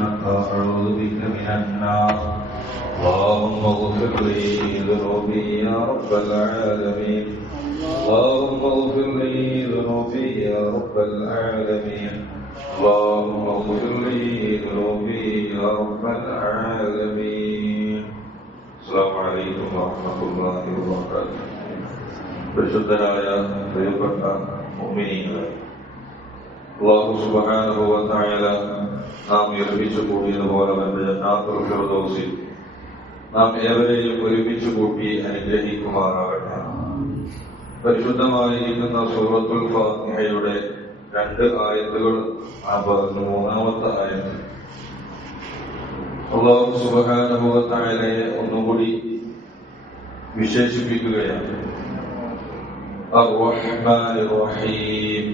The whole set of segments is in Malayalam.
إنك أعوذ بك من النار اللهم اغفر لي ذنوبي يا رب العالمين اللهم اغفر لي ذنوبي يا رب العالمين اللهم اغفر لي ذنوبي يا رب العالمين السلام عليكم ورحمة الله وبركاته പരിശുദ്ധരായ പ്രിയപ്പെട്ട മുഅ്മിനീങ്ങളെ, അല്ലാഹു സുബ്ഹാനഹു വ തആല നാം ഒരുമിച്ച് കൂടിയതുപോലെ അവന്റെ ജന്നാത്തുൽ ഫിർദൗസിൽ നാം ഏവരെയും ഒരുമിച്ച് കൂട്ടി അനുഗ്രഹിക്കുമാറാകട്ടെ. പരിശുദ്ധമായിരിക്കുന്ന സൂറത്തുൽ ഫാത്തിഹയുടെ 2 ആയത്തുകൾ പറഞ്ഞു. 3-ാമത്തെ ആയത്ത് അല്ലാഹു സുബ്ഹാനഹു വ തആലയെ ഒന്നുകൂടി വിശേഷിപ്പിക്കുകയാണ്. അർ-റഹ്മാനിർ റഹീം.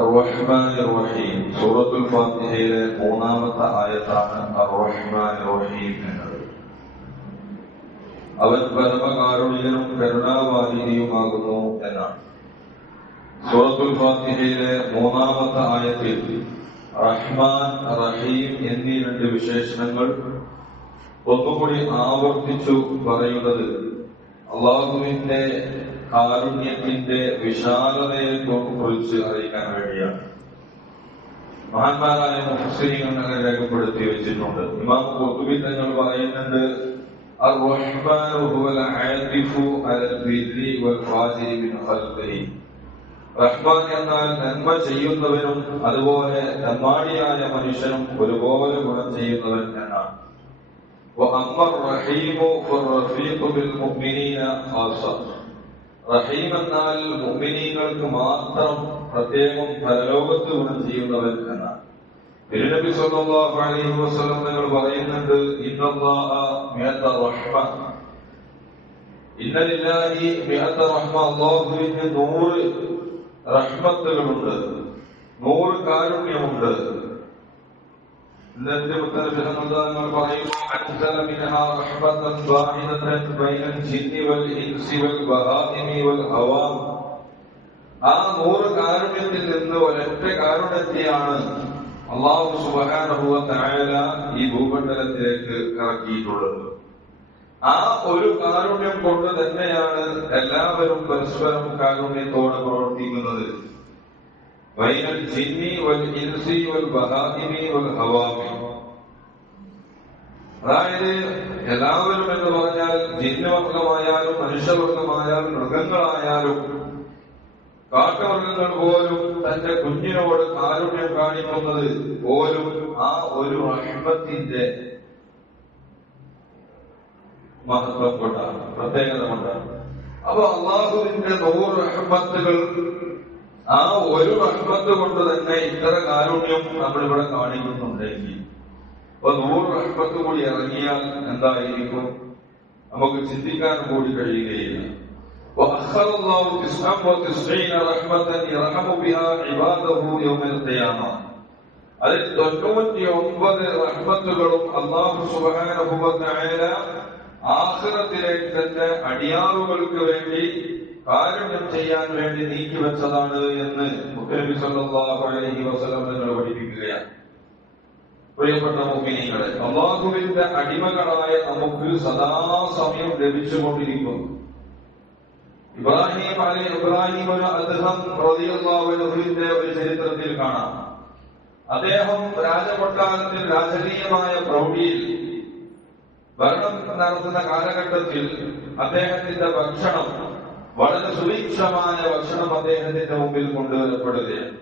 അർ-റഹ്മാനിർ റഹീം സൂറത്തുൽ ഫാത്തിഹയിലെ 3-ാമത്തെ ആയത്താണ് അർ-റഹ്മാനിർ റഹീം എന്നത്. അവൻ പരമകാരുണ്യനും കരുണാവാരിധിയുമാകുന്നു എന്നാണ്. സൂറത്തുൽ ഫാത്തിഹയിലെ 3-ാമത്തെ ആയത്തിൽ റഹ്മാൻ, റഹീം എന്നീ 2 വിശേഷണങ്ങൾ ഒന്നുകൂടി ആവർത്തിച്ചു പറയുന്നത് അള്ളാഹുവിന്റെ കാരുണ്യത്തിന്റെ വിശാലതയെ കുറിച്ച് അറിയിക്കാൻ വേണ്ടിയാണ്. മഹാന്മാരായ മുഫസ്സിരീങ്ങൾ അങ്ങനെ രേഖപ്പെടുത്തി വെച്ചിട്ടുണ്ട്. ഇമാം ഖുർത്തുബി തങ്ങൾ പറയുന്നുണ്ട്, അർ-റഹ്മാനു ഹുവൽ ആതിഫു അലൽ ബിർരി വൽ ഫാജിരി മിൻ ഖൽഖിഹി. റഹ്മാൻ എന്നാൽ നന്മ ചെയ്യുന്നവനും അതുപോലെ നന്മാടിയായ മനുഷ്യനും ഒരുപോലെ ഗുണം ചെയ്യുന്നവൻ എന്നാണ്. വഅമ്മ റഹീമു ഫറഫീഖു ബിൽ മുഅ്മിനീന ഖാസ. റഹീം എന്നാൽ മുഅ്മിനീങ്ങൾക്ക് മാത്രം പ്രത്യേകം പരലോകത്ത് ഗുണം ചെയ്യുന്നവൻ എന്നാണ്. തിരുനബി സ്വല്ലല്ലാഹു അലൈഹി വസല്ലം തങ്ങൾ പറയുന്നുണ്ട്, ഇന്നല്ലാഹ മിഅത റഹ്മ. ഇന്ന ലില്ലാഹി മിഅത റഹ്മ. അല്ലാഹുവിന് 100 റഹ്മത്തുകളുണ്ട്, 100 കാരുണ്യമുണ്ട്. ഇന്നത്തെ മുത്തനബിഹങ്ങൾ പറയുന്നു, അൻസല മിൻഹാ റഹ്മതൻ വാഹിദതൻ ബൈനൽ ജിന്നി വൽ ഇൻസി വൽ ബഹാഇമി വൽ ഹവാം. ആ 100 കാരുണ്യത്തിൽ നിന്ന് ഒരൊറ്റ കാരുണ്യത്തെയാണ് അല്ലാഹു സുബ്ഹാനഹു വ തആല ഈ ഭൂമണ്ഡലത്തിലേക്ക് ഇറക്കിയിട്ടുള്ളത്. ആ ഒരു കാരുണ്യം കൊണ്ട് തന്നെയാണ് എല്ലാവരും പരസ്പരം കാരുണ്യത്തോടെ പ്രവർത്തിക്കുന്നത്. ബൈനൽ ജിന്നി വൽ ഇൻസി വൽ ബഹാഇമി വൽ ഹവാമി. അതായത് എല്ലാവരും എന്ന് പറഞ്ഞാൽ ജിന്നവർഗമായാലും മനുഷ്യവർഗമായാലും മൃഗങ്ങളായാലും കാട്ടുമൃഗങ്ങൾ പോലും തന്റെ കുഞ്ഞിനോട് കാരുണ്യം കാണിക്കുന്നത് പോലും ആ ഒരു റഹ്മത്തിന്റെ മഹത്വം കൊണ്ടാണ്, പ്രത്യേകത കൊണ്ടാണ്. അപ്പൊ അള്ളാഹുവിന്റെ 100 റഹ്മത്തുകൾ, ആ ഒരു റഹ്മത്ത് കൊണ്ട് തന്നെ ഇത്ര കാരുണ്യം നമ്മളിവിടെ കാണിക്കുന്നുണ്ടെങ്കിൽ അപ്പൊ 100 റഹ്മത്ത് കൂടി ഇറങ്ങിയാൽ എന്തായിരിക്കും നമുക്ക് ചിന്തിക്കാൻ കൂടി കഴിയുകയില്ല. അതിൽ 99 റഹ്മത്തുകളും അല്ലാഹു സുബ്ഹാനഹു വ തആല ആഖിറത്തിലേക്ക് തന്റെ അടിയാറുകൾക്ക് വേണ്ടി കാരുണ്യം ചെയ്യാൻ വേണ്ടി നീക്കിവെച്ചതാണ് എന്ന് മുത്തനബി സല്ലല്ലാഹു അലൈഹി വസല്ലം തങ്ങൾ പഠിപ്പിക്കുകയാണ്. പ്രിയപ്പെട്ട മുഅ്മിനീങ്ങളെ, അല്ലാഹുവിന്റെ അടിമകളായ നമുക്ക് സദാസമയം ലഭിച്ചുകൊണ്ടിരിക്കുന്നു. ഇബ്രാഹിം അദ്ഹം റളിയല്ലാഹു അൻഹുവിന്റെ ഒരു ചരിത്രത്തിൽ കാണാം. അദ്ദേഹം രാജകൊട്ടാരത്തിൽ രാജകീയമായ പ്രൗഢിയിൽ ഭരണം നടത്തുന്ന കാലഘട്ടത്തിൽ അദ്ദേഹത്തിന്റെ ഭക്ഷണം, വളരെ സുഭിക്ഷമായ ഭക്ഷണം അദ്ദേഹത്തിന്റെ മുമ്പിൽ കൊണ്ടുവരപ്പെടുകയാണ്.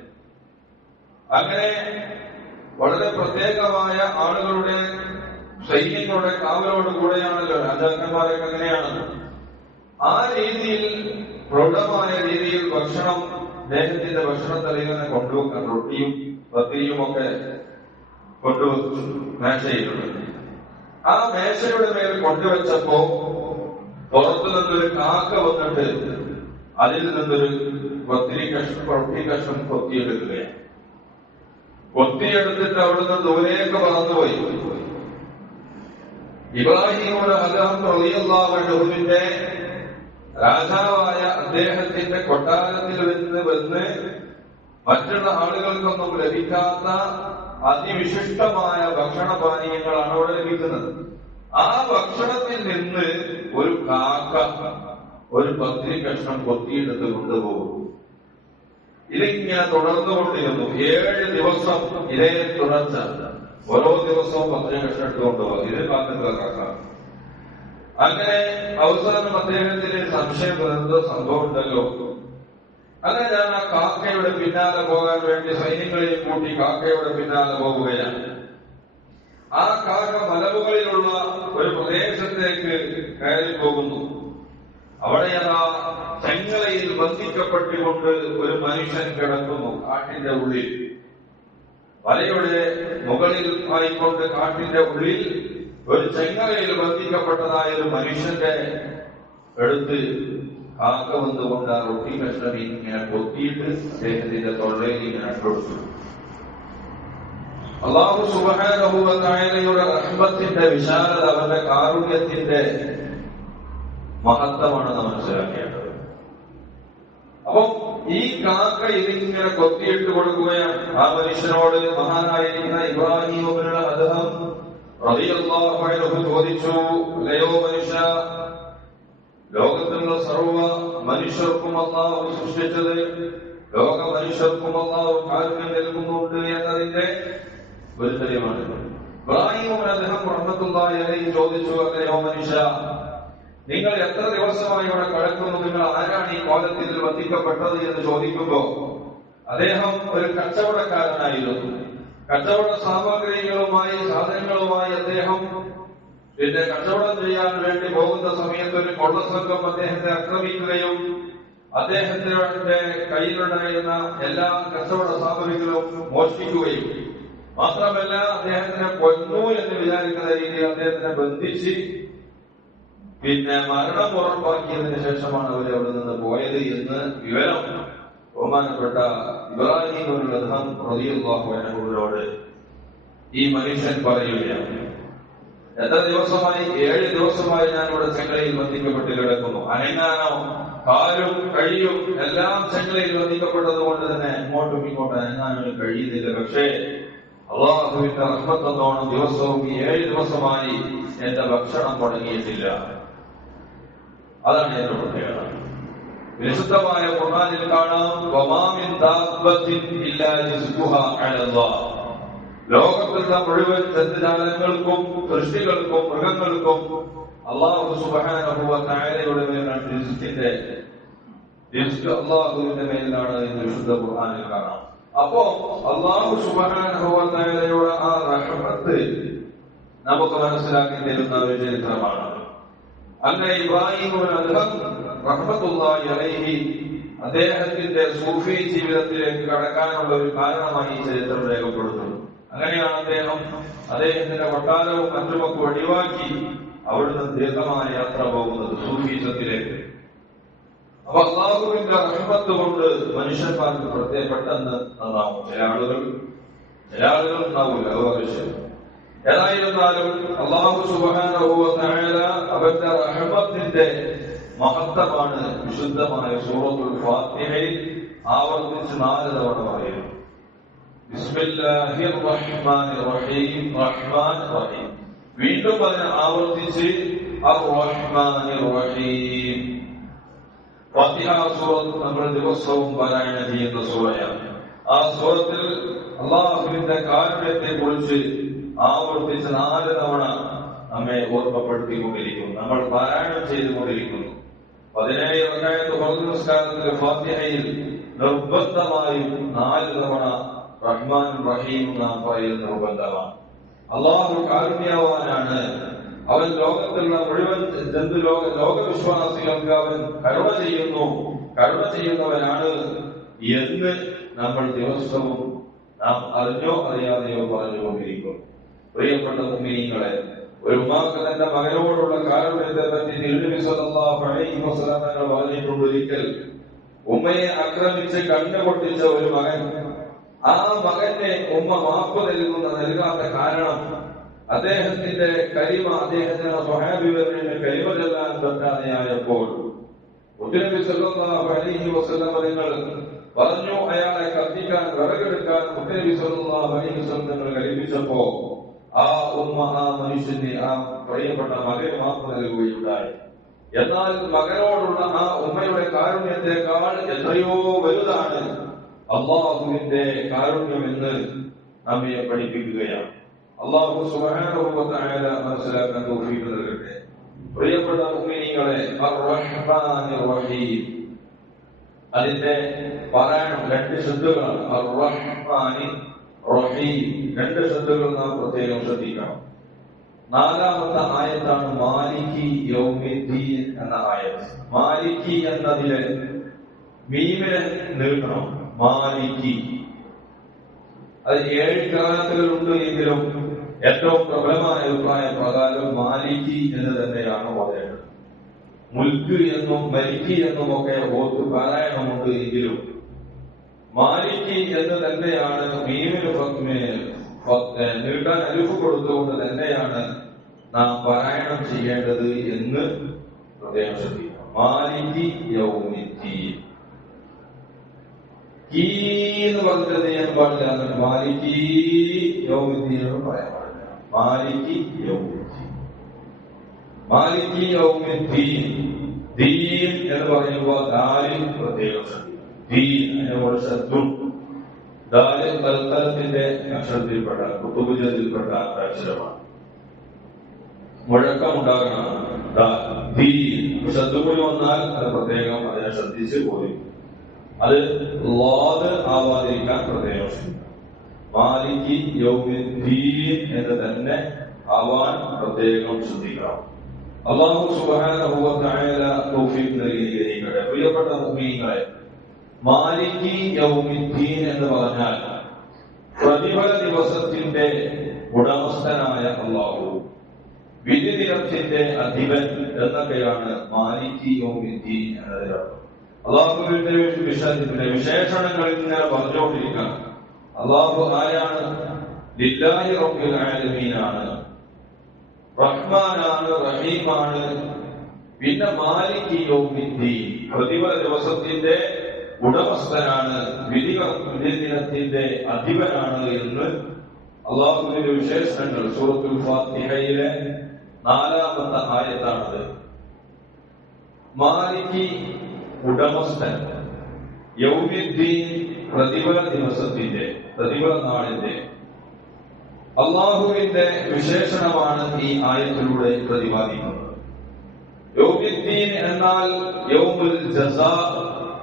അങ്ങനെ വളരെ പ്രത്യേകമായ ആളുകളുടെ സൈന്യങ്ങളുടെ കാവലോട് കൂടെയാണല്ലോ രാജാക്കന്മാരൊക്കെ അങ്ങനെയാണ്. ആ രീതിയിൽ പ്രൗഢമായ രീതിയിൽ ഭക്ഷണം അദ്ദേഹത്തിന്റെ ഭക്ഷണത്തലയിൽ തന്നെ കൊണ്ടുവെക്കാൻ റൊട്ടിയും പത്തിരിയും ഒക്കെ കൊണ്ടുവച്ചു മേശയിലുണ്ട്. ആ മേശയുടെ മേൽ കൊണ്ടുവച്ചപ്പോ പുറത്തു നിന്നൊരു കാക്ക വന്നിട്ട് അതിൽ നിന്നൊരു റൊട്ടി കഷ്ണം കൊത്തിയെടുക്കുകയാണ്. കൊത്തിയെടുത്തിട്ട് അവിടുന്ന് ദൂരേക്ക് പറന്നുപോയി. ഇബ്രാഹിമോട് അദ്ഹം റളിയല്ലാഹു അൻഹുവിന്റെ രാജാവായ അദ്ദേഹത്തിന്റെ കൊട്ടാരത്തിൽ വന്ന് മറ്റുള്ള ആളുകൾക്കൊന്നും ലഭിക്കാത്ത അതിവിശിഷ്ടമായ ഭക്ഷണപാനീയങ്ങളാണ് അവിടെ ലഭിക്കുന്നത്. ആ ഭക്ഷണത്തിൽ നിന്ന് ഒരു കാക്ക ഒരു പത്തിരി കഷ്ണം കൊത്തിയെടുത്ത് കൊണ്ടുപോകും. ഇതിങ്ങനെ തുടർന്നുകൊണ്ടിരുന്നു. 7 ദിവസം ഇതേ തുടർച്ച. ഓരോ ദിവസവും 10 കഷ്ണം എടുത്തുകൊണ്ടുപോകും. ഇത് കാക്കത്തുള്ള കാക്ക. അങ്ങനെ അവസാനം അദ്ദേഹത്തിന് സംശയം എന്തോ സംഭവം ഉണ്ടല്ലോ. അങ്ങനെ ഞാൻ ആ കാക്കയുടെ പിന്നാലെ പോകാൻ വേണ്ടി സൈന്യങ്ങളെയും കൂട്ടി കാക്കയുടെ പിന്നാലെ പോവുകയാണ്. ആ കാക്ക മലമുകളിലുള്ള ഒരു പ്രദേശത്തേക്ക് കയറി പോകുന്നു. അവിടെ ആ ചെങ്ങലയിൽ ബന്ധിക്കപ്പെട്ടുകൊണ്ട് ഒരു മനുഷ്യൻ കിടക്കുന്നു കാട്ടിന്റെ ഉള്ളിൽ. വലയുടെ മുകളിൽ ആയിക്കൊണ്ട് കാട്ടിന്റെ ഉള്ളിൽ ഒരു ചെങ്ങലയിൽ ബന്ധിക്കപ്പെട്ടതായ ഒരു മനുഷ്യന്റെ അടുത്ത് കാക്ക വന്നുകൊണ്ട് ആ റൊട്ടി കഷ്ണം ഇങ്ങനെ കൊത്തിയിട്ട് അദ്ദേഹത്തിന്റെ തൊള്ളയിൽ ഇങ്ങനെ കൊടുത്തു. അല്ലാഹു സുബ്ഹാനഹു വ തആലയുടെ റഹ്മത്തിന്റെ വിശാലത, അവന്റെ കാരുണ്യത്തിന്റെ മഹത്വമാണ് നാം മനസ്സിലാക്കേണ്ടത്. അപ്പം ഈ കാക്ക ഇതിങ്ങനെ കൊത്തിയിട്ട് കൊടുക്കുകയാണ്. ആ മനുഷ്യനോട് മഹാനായിരിക്കുന്ന ഇബ്രാഹിം ഇബ്നുൽ അദ്ഹം റളിയല്ലാഹു അൻഹു ചോദിച്ചു, അല്ലയോ മനുഷ്യ, ലോകത്തിലുള്ള സർവ്വ മനുഷ്യർക്കും അല്ലാഹു സൃഷ്ടിച്ചത്, ലോക മനുഷ്യർക്കും അല്ലാഹു കാരുണ്യം നൽകുന്നുണ്ട് എന്നതിന്റെ ഒരു തെളിവാണ്. ഇബ്രാഹിം ഇബ്നുൽ അദ്ഹം റഹ്മത്തുള്ളാഹി അലൈഹി ചോദിച്ചു, അല്ലയോ മനുഷ്യ, നിങ്ങൾ എത്ര ദിവസമായി ഇവിടെ കിടക്കുന്നു? നിങ്ങൾ ആരാണ് ഈ കോലത്തിൽ ബന്ധിക്കപ്പെട്ടത് എന്ന് ചോദിക്കുമ്പോ അദ്ദേഹം ഒരു കച്ചവടക്കാരനായിരുന്നു. കച്ചവട സാമഗ്രികളുമായി സാധനങ്ങളുമായി അദ്ദേഹം പിന്നെ കച്ചവടം ചെയ്യാൻ വേണ്ടി പോകുന്ന സമയത്ത് ഒരു കൊള്ളസംഘം അദ്ദേഹത്തെ ആക്രമിക്കുകയും അദ്ദേഹത്തിന്റെ കയ്യിലുണ്ടായിരുന്ന എല്ലാ കച്ചവട സാമഗ്രികളും മോഷ്ടിക്കുകയും മാത്രമല്ല അദ്ദേഹത്തിനെ കൊന്നു എന്ന് വിചാരിക്കുന്ന രീതിയിൽ അദ്ദേഹത്തിനെ ബന്ധിച്ച് പിന്നെ മരണം ഉറപ്പാക്കിയതിനു ശേഷമാണ് അവർ അവിടെ നിന്ന് പോയത് എന്ന് വിവരം ബഹുമാനപ്പെട്ട ഇബ്രാഹിം ഇബ്നുൽ അദ്ഹം റളിയല്ലാഹു അൻഹുവിനോട് ഈ മനുഷ്യൻ പറയുകയാണ്. എത്ര ദിവസമായി? 7 ദിവസമായി ഞാൻ ഇവിടെ ചെങ്ങലയിൽ ബന്ധിക്കപ്പെട്ട് കിടക്കുന്നു. അനങ്ങാനോ കാലും കഴിയും എല്ലാം ചെങ്ങലയിൽ ബന്ധിക്കപ്പെട്ടത് കൊണ്ട് തന്നെ ഇങ്ങോട്ടും ഇങ്ങോട്ടും അനങ്ങാനോ കഴിയുന്നില്ല. പക്ഷേ അല്ലാഹുവിന്റെ റഹ്മത്തെന്നോണം ദിവസവും ഈ 7 ദിവസമായി എന്റെ ഭക്ഷണം മുടങ്ങിയിട്ടില്ല. അതാണ് എന്റെ പ്രത്യേകത. വിശുദ്ധമായ ഖുർആനിൽ കാണാം, വമാ മിൻ ദാബത്തിൻ ഇല്ലാ രിസ്ഖുഹാ അലല്ലാഹ്. ലോകത്തുള്ള മുഴുവൻ ജന്തുജാലങ്ങൾക്കും സൃഷ്ടികൾക്കും മൃഗങ്ങൾക്കും അല്ലാഹു സുബ്ഹാനഹു വ തആലയുടെ മേലാണ് റിസ്ക് അല്ലാഹുവിന്റെ മേലാണ് എന്ന് വിശുദ്ധ ഖുർആനിൽ കാണാം. അപ്പോ അല്ലാഹു സുബ്ഹാനഹു വ തആലയുടെ ആ റഹ്മത്ത് നമുക്ക് മനസ്സിലാക്കി തരുന്ന ഒരു ചരിത്രമാണ്. അങ്ങനെ ഇബ്രാഹിം ഇബ്നുൽ അദ്ഹം റഹ്മത്തുള്ളാഹി അലൈഹി അദ്ദേഹത്തിന്റെ സൂഫി ജീവിതത്തിലേക്ക് കടക്കാനുള്ള ഒരു കാരണമായി ഈ ചരിത്രം രേഖപ്പെടുത്തുന്നു. അങ്ങനെയാണ് അദ്ദേഹത്തിന്റെ കൊട്ടാരവും മറ്റുമൊക്കെ ഒഴിവാക്കി അവിടുന്ന് ദീർഘമായ യാത്ര പോകുന്നത് സൂഫീസത്തിലേക്ക്. അപ്പൊ അല്ലാഹുവിന്റെ റഹ്മത്ത് കൊണ്ട് മനുഷ്യന്മാർക്ക് പെട്ടെന്ന് നന്നാവും. ചില ആളുകൾ നന്നാവില്ല, അത് ആവശ്യം. ഏതായിരുന്നാലും അല്ലാഹു സുബ്ഹാനഹു വ തആല അവന്റെ റഹ്മത്തിന്റെ മഹത്വമാണ് വിശുദ്ധമായ സൂറത്തുൽ ഫാത്തിഹയിൽ ആവർത്തിച്ച് 4 തവണ പറയുന്നു. ബിസ്മില്ലാഹിർ റഹ്മാനിർ റഹീം, റഹ്മാൻ റഹീം. വീണ്ടും അതിനെ ആവർത്തിച്ച് അർ റഹ്മാനിർ റഹീം. ഫാത്തിഹ സൂറത്ത് നമ്മൾ ദിവസവും പാരായണം ചെയ്യുന്ന സൂറയാണ്. ആ സൂറത്തിൽ അല്ലാഹുവിന്റെ കാരുണ്യത്തെ കുറിച്ച് ആവർത്തിച്ച് 4 തവണ നമ്മെ ഓർമ്മപ്പെടുത്തിക്കൊണ്ടിരിക്കുന്നു, നമ്മൾ പാരായണം ചെയ്തുകൊണ്ടിരിക്കുന്നു. 17 റക്അത്ത് ഫർദ് നമസ്കാരത്തിലെ ഫാത്തിഹയിൽ നിർബന്ധമായും 4 തവണ റഹ്മാനും റഹീമും നാം പറയുന്ന നിർബന്ധമാണ്. അല്ലാഹു കാരുണ്യവാനാണ്. അവൻ ലോകത്തുള്ള മുഴുവൻ ലോകവിശ്വാസികൾക്ക് അവൻ കരുണ ചെയ്യുന്നവനാണ് എന്ന് നമ്മൾ ദിവസവും നാം അറിഞ്ഞോ അറിയാതെയോ പറഞ്ഞുകൊണ്ടിരിക്കും. പ്രിയപ്പെട്ട മുഅ്മിനീങ്ങളെ, ഒരു ഉമ്മാക്ക് തന്റെ മകനോടുള്ള കാരുണ്യത്തെ പറ്റി നബി സല്ലല്ലാഹു അലൈഹി വസല്ലം തങ്ങൾ പറഞ്ഞിട്ടുണ്ട്. ഒരിക്കൽ ഉമ്മയെ ആക്രമിച്ച് കണ്ണ് പൊട്ടിച്ച ഒരു മകൻ, ആ മകനെ ഉമ്മ മാപ്പ് നൽകാത്ത കാരണം അദ്ദേഹത്തിന്റെ അദ്ദേഹത്തിന് സ്വഹാബിവരുടെ കരിമ ചെല്ലാൻ പറ്റാതെയായപ്പോൾ നബി സല്ലല്ലാഹു അലൈഹി വസല്ലം തങ്ങൾ പറഞ്ഞു അയാളെ കത്തിക്കാൻ വിറകെടുക്കാൻ മുത്തനബി സല്ലല്ലാഹു അലൈഹി വസല്ലം തങ്ങൾ കൽപ്പിച്ചപ്പോ ആ ഉമ്മ ആ മനുഷ്യന് ആ പ്രിയപ്പെട്ട മകന് മാപ്പ് നൽകുകയുണ്ടായി. എന്നാൽ മകനോടുള്ള ആ ഉമ്മയുടെ കാരുണ്യത്തെക്കാൾ എത്രയോ വലുതാണ് അള്ളാഹുവിന്റെ കാരുണ്യമെന്ന് നമ്മെ പഠിപ്പിക്കുകയാണ്. അള്ളാഹു സുബ്ഹാനഹു വ തആല മനസ്സിലാക്കാൻ തൗഫീഖ് നൽകട്ടെ. പ്രിയപ്പെട്ട മുഅ്മിനീങ്ങളെ, അർ-റഹ്മാനിർ റഹീം അതിന്റെ പാരായണം 2 ശബ്ദങ്ങളാണ്. അർ-റഹ്മാനി റഹീം 2 ശബ്ദങ്ങൾ നാം പ്രത്യേകം ശ്രദ്ധിക്കണം. 4ാമത്തെ ആയത്താണ് മാലികി യൗമിദ്ദീൻ എന്ന ആയത്ത്. മാലികി എന്നതിലെ മീമിനെ നീട്ടണം. മാലികി അത് 7 ഖിറാഅത്തുകളുണ്ട് എങ്കിലും ഏറ്റവും പ്രബലമായ അഭിപ്രായ പ്രകാരം മാലികി എന്ന് തന്നെയാണ് ഓതേണ്ടത്. മുൽക്ക് എന്നും മലിക്കി എന്നും ഒക്കെ ഓത്ത് പാരായണമുണ്ട് എങ്കിലും മാലിക്കി എന്ന് തന്നെയാണ് മീമിന് നീട്ടാൻ അലിഫ് കൊടുത്തുകൊണ്ട് തന്നെയാണ് നാം പാരായണം ചെയ്യേണ്ടത് എന്ന് പ്രത്യേകം ശ്രദ്ധിക്കണം. മാലിക്കി യൗമിദ്ദീൻ എന്ന് പറഞ്ഞത് ചെയ്യാൻ പാടില്ല. മാലിക്കി യൗമിദ്ദീൻ എന്ന് പറയാൻ പാടില്ല. മാലിക്കി യൗമിദ്ദീൻ, മാലിക്കി യൗമിദ്ദീൻ. ദീൻ എന്ന് പറയുമ്പോൾ ദാലിൽ പ്രത്യേകം ശ്രദ്ധിക്കണം. ദീൻ അതിനോട് ശത്രു ദാലിൽ തൽത്തലത്തിന്റെ അക്ഷരത്തിൽപ്പെട്ട കുത്തുബുജത്തിൽപ്പെട്ട അക്ഷരമാണ്. മുഴക്കമുണ്ടാകണം. ശത്രുവിൽ വന്നാൽ അത് പ്രത്യേകം അതിനെ ശ്രദ്ധിച്ച് പോയി അത് ലാദ് ആവാതിരിക്കാൻ പ്രത്യേകം ശ്രദ്ധിക്കണം. മാലിക്കി യൗമിദ്ദീൻ എന്ന് തന്നെ ആവാൻ പ്രത്യേകം ശ്രദ്ധിക്കണം. അല്ലാഹു സുബ്ഹാനഹു വ തആല തൗഫീഖ് നൽകിയിരിക്കട്ടെ. പ്രിയപ്പെട്ട മുഅ്മിനീങ്ങളെ, മാലിക്കി യൗമിദ്ദീൻ എന്ന് പറഞ്ഞാൽ പ്രതിഫല ദിവസത്തിന്റെ ഉടമസ്ഥനായ അല്ലാഹു, വിധി ദിനത്തിന്റെ അധിപൻ എന്നൊക്കെയാണ് മാലിക്കി യൗമിദ്ദീൻ എന്നതിനർത്ഥം. അള്ളാഹുവിന്റെ വിശേഷണങ്ങൾ ഇങ്ങനെ പറഞ്ഞുകൊണ്ടിരിക്കണം. അള്ളാഹു ആരാണ്? ലില്ലാഹി റബ്ബിൽ ആലമീനാണ്, റഹ്മാനാണ്, റഹീമാണ്. പിന്നെ മാലിക്കി യൗമിദ്ദീൻ പ്രതിഫല ദിവസത്തിന്റെ ഉടമസ്ഥനാണ്, വിധി ദിനത്തിന്റെ അധിപനാണ് എന്ന് അള്ളാഹുവിന്റെ വിശേഷണങ്ങൾ സൂറത്തുൽ ഫാത്തിഹയിലെ 4ാമത്തെ ആയത്താണത്. മാലിക്കി ഉടമസ്ഥൻ, യൗമിദ്ദീൻ പ്രതിഫല ദിവസത്തിന്റെ, പ്രതിഫല നാളിന്റെ. അള്ളാഹുവിന്റെ വിശേഷണമാണ് ഈ ആയത്തിലൂടെ പ്രതിപാദിക്കുന്നത്. യൗമിദ്ദീൻ എന്നാൽ യൗമുൽ ജസാ,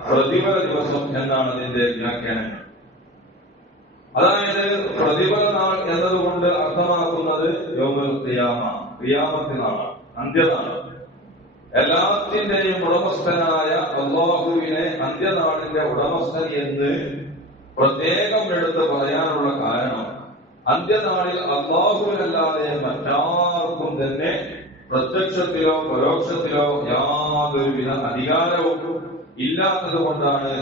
പ്രതിഫല ദിവസം എന്നാണ് അതിന്റെ വ്യാഖ്യാനങ്ങൾ. അതായത് പ്രതിഫല നാൾ എന്നതുകൊണ്ട് അർത്ഥമാക്കുന്നത് യൗമുൽ ഖിയാമ, ഖിയാമത്ത് നാളാണ്, അന്ത്യനാള്. എല്ലാത്തിന്റെയും ഉടമസ്ഥനായ അല്ലാഹുവിനെ അന്ത്യനാളിന്റെ ഉടമസ്ഥൻ എന്ന് പ്രത്യേകം എടുത്ത് പറയാനുള്ള കാരണം, അന്ത്യനാളിൽ അല്ലാഹുവിനല്ലാതെ മറ്റാർക്കും തന്നെ പ്രത്യക്ഷത്തിലോ പരോക്ഷത്തിലോ യാതൊരുവിധ അധികാരവും ഇല്ലാത്തത് കൊണ്ടാണ്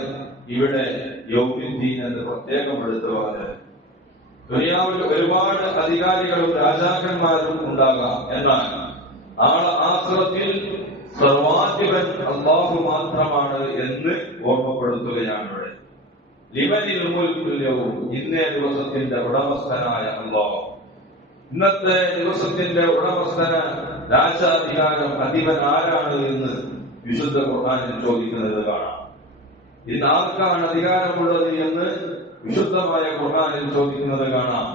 ഇവിടെ യൗമിദ്ദീൻ എന്ന് പ്രത്യേകം എടുത്തു പറഞ്ഞത്. ദുനിയാവിൽ ഒരുപാട് അധികാരികളും രാജാക്കന്മാരും ഉണ്ടാകാം, എന്നാൽ നാളെ ആഖിറത്തിൽ സർവാധിപൻ അല്ലാഹു മാത്രമാണ് എന്ന് ഓർമ്മപ്പെടുത്തുകയാണ് ഇവിടെ. ലിമനിൽ മുൽക്കുൽ യൗം, ഇന്നേ ദിവസത്തിന്റെ ഉടമസ്ഥനായ അല്ലാഹു. ഇന്നത്തെ ദിവസത്തിന്റെ ഉടമസ്ഥന രാജാധികാരം അധിപൻ ആരാണ് എന്ന് വിശുദ്ധ ഖുർആനിൽ ചോദിക്കുന്നത് കാണാം. ഇന്ന് ആർക്കാണ് അധികാരമുള്ളത് എന്ന് വിശുദ്ധമായ ഖുർആനിൽ ചോദിക്കുന്നത് കാണാം.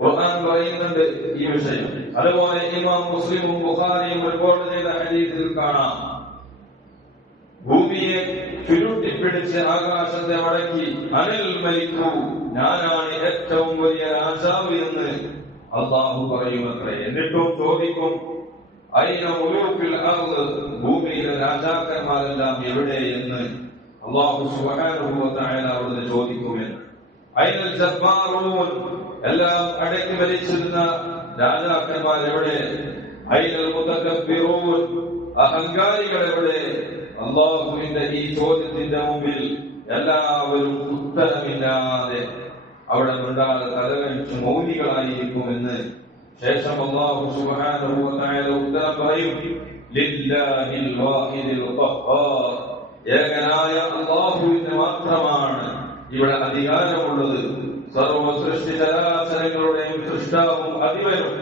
ഖുർആൻ പറയുന്നുണ്ട് ഈ വിഷയം. അതുപോലെ ഇമാം മുസ്ലിമും ബുഖാരിയും റിപ്പോർട്ട് ചെയ്ത ഹദീസിൽ കാണാം, ഭൂമിയെ ചുരുട്ടിപ്പിടിച്ച് ആകാശത്തെ മടക്കി അനിൽ മലിക്കു, ഞാനാണ് ഏറ്റവും വലിയ രാജാവ് എന്ന് അല്ലാഹു പറയുമത്രേ. എന്നിട്ടും ചോദിക്കും, അയ്ന മുലൂക്കുൽ അർദ്, ഭൂമിയിലെ രാജാക്കന്മാരെല്ലാം എവിടെ എന്ന് അല്ലാഹു സുബ്ഹാനഹു വ തആല അവരോട് ചോദിക്കുമെന്ന്. അയ്നൽ ജബ്ബാറൂൻ, എല്ലാം അടക്കി ഭരിച്ചിരുന്ന രാജാക്കന്മാർ എവിടെ? അയ്നൽ മുതകബ്ബിറൂൻ, അഹങ്കാരികൾ എവിടെ? അല്ലാഹുവിന്റെ ഈ ചോദ്യത്തിന്റെ മുമ്പിൽ എല്ലാവരും ഉത്തരമില്ലാതെ അവിടെ മിണ്ടാതെ തലകഴിച്ച് മൗനികളായിരിക്കുമെന്ന് ശേഷം അല്ലാഹു സുബ്ഹാനഹു വ തആല ഉത്തരം പറയും, ലില്ലാഹിൽ വാഹിദിൽ ഖഹ്ഹാർ, ഏകനായ അല്ലാഹുവിന് മാത്രമാണ് ഇവിടെ അധികാരമുള്ളത്. സർവ സൃഷ്ടി ചരാചരങ്ങളുടെയും സൃഷ്ടാവും അധിപനും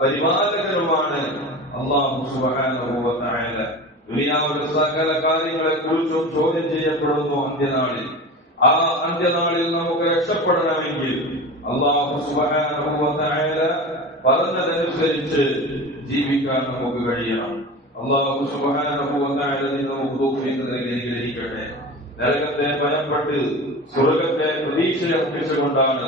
പരിപാലകനുമാണ് അല്ലാഹു സുബ്ഹാനഹു വ തആല. ദുനിയാവിലെ സകല കാര്യങ്ങളെ കുറിച്ചും ചോദ്യം ചെയ്യപ്പെടുന്നു അന്ത്യനാളിൽ. ആ അന്ത്യനാളിൽ നമുക്ക് രക്ഷപ്പെടണമെങ്കിൽ അല്ലാഹു സുബ്ഹാനഹു വ തആല പറഞ്ഞതനുസരിച്ച് ജീവിക്കാൻ നമുക്ക് കഴിയണം. അല്ലാഹു സുബ്ഹാനഹു വ തആല നമുക്ക് തൗഫീഖ് നൽകി അനുഗ്രഹിക്കട്ടെ. നരകത്തെ ഭയപ്പെട്ട് സ്വർഗത്തെ പ്രതീക്ഷയർപ്പിച്ചുകൊണ്ടാണ്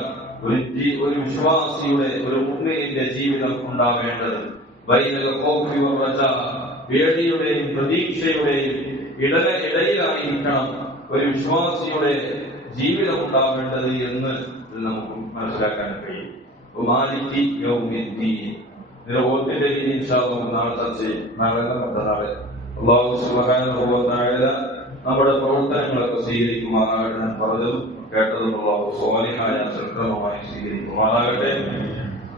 ഒരു വിശ്വാസിയുടെ, ഒരു മുഅ്മിനിന്റെ ജീവിതം ഉണ്ടാവേണ്ടത്. ബൈനൽ ഖൗഫി വർ റജാ, പേടിയുടെയും പ്രതീക്ഷയുടെയും ഇടയിലായിരിക്കണം ഒരു വിശ്വാസിയുടെ ജീവിതം ഉണ്ടാവേണ്ടത് എന്ന് നമുക്ക് മനസ്സിലാക്കാൻ കഴിയും. മാലികി യൗമിദ്ദീൻ നിരവധിന്റെ ഇൻഷാ അല്ലാഹ് നാളെ ചർച്ച ചെയ്യും. നാളെ അല്ലാഹു സുബ്ഹാനഹു വ തആല നമ്മുടെ പ്രവർത്തനങ്ങളൊക്കെ സ്വീകരിക്കുമാറാകട്ടെ. ഞാൻ പറഞ്ഞതും കേട്ടതും അല്ലാഹു സ്വാലിഹായ സൽക്കർമ്മമായി സ്വീകരിക്കുമാറാകട്ടെ.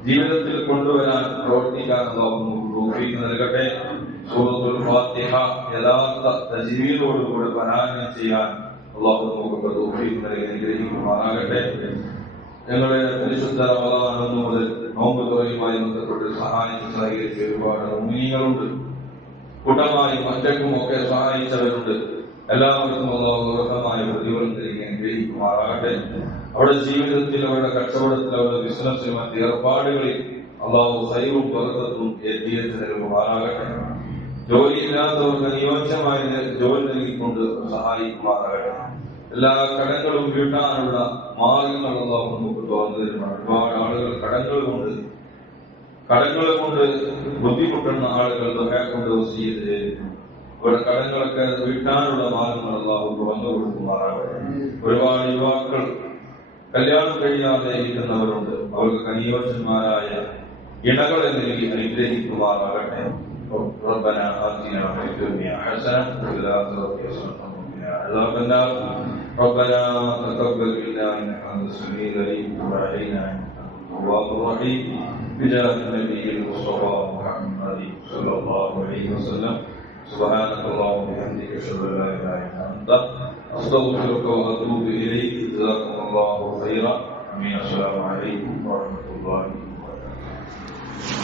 ജീവിതത്തിൽ കൊണ്ടുവരാൻ പ്രവർത്തിക്കാൻ അല്ലാഹു തൗഫീഖ് നൽകട്ടെ. സൂറത്തുൽ ഫാത്തിഹ യഥാർത്ഥ തജ്വീദോടുകൂടി പാരായണം ചെയ്യാൻ അല്ലാഹു നമുക്ക് തൗഫീഖ് നൽകി അനുഗ്രഹിക്കുമാറാകട്ടെ. ഞങ്ങളുടെ പരിശുദ്ധ റമളാൻ മുതൽ നോമ്പ് തുറയുമായി ബന്ധപ്പെട്ട് സഹായിച്ച് സഹകരിച്ച ഒരുപാട് മുഅ്മിനീങ്ങളുണ്ട്. കൂട്ടമായും ഒറ്റയ്ക്കും ഒക്കെ സഹായിച്ചവരുണ്ട്. എല്ലാവർക്കും അല്ലാഹു ഉറക്കമായ പ്രതിഫലം നൽകി അനുഗ്രഹിക്കുമാറാകട്ടെ. അവരുടെ ജീവിതത്തിൽ, അവരുടെ കച്ചവടത്തിൽ, അവരുടെ ബിസിനസ്സിലും മറ്റ് ഏർപ്പാടുകളിൽ അല്ലാഹു ഖൈറും ബറക്കത്തും ഏറ്റിയെത്തി നൽകുമാറാകട്ടെ. ജോലിയില്ലാത്തവർക്ക് അനുയോജ്യമായ ജോലി നൽകിക്കൊണ്ട് സഹായിക്കുമാറാകട്ടെ. എല്ലാ കടങ്ങളും വീട്ടാനുള്ള മാർഗങ്ങൾ അല്ലാഹു നമുക്ക് തുറന്നു തരുമാണ്. ഒരുപാട് ആളുകൾ കടങ്ങൾ കൊണ്ട് ബുദ്ധിമുട്ടുന്ന ആളുകൾ കൊണ്ട് വസിയത്ത് ചെയ്തിട്ടുണ്ട്. അവരുടെ കടങ്ങളൊക്കെ വീട്ടാനുള്ള മാർഗങ്ങൾ അല്ലാഹു തുറന്നു കൊടുക്കുമാറാകട്ടെ. ഒരുപാട് യുവാക്കൾ കല്യാണം കഴിയാതെ ഇരിക്കുന്നവരുണ്ട്. അവർക്ക് അനുയോജ്യന്മാരായ ഇണകളെ നൽകി അനുഗ്രഹിക്കുമാറാകട്ടെ. ربنا آتنا في الدنيا حسنة وفي الآخرة حسنة وقنا عذاب النار. ربنا تقبل منا إنك أنت السميع العليم وتب علينا إنك أنت التواب الرحيم. بجاه النبي المصطفى محمد صلى الله عليه وسلم. سبحانك اللهم وبحمدك أشهد أن لا إله إلا أنت أستغفرك وأتوب إليك. جزاكم الله خيرا. آمين. السلام عليكم ورحمة الله وبركاته.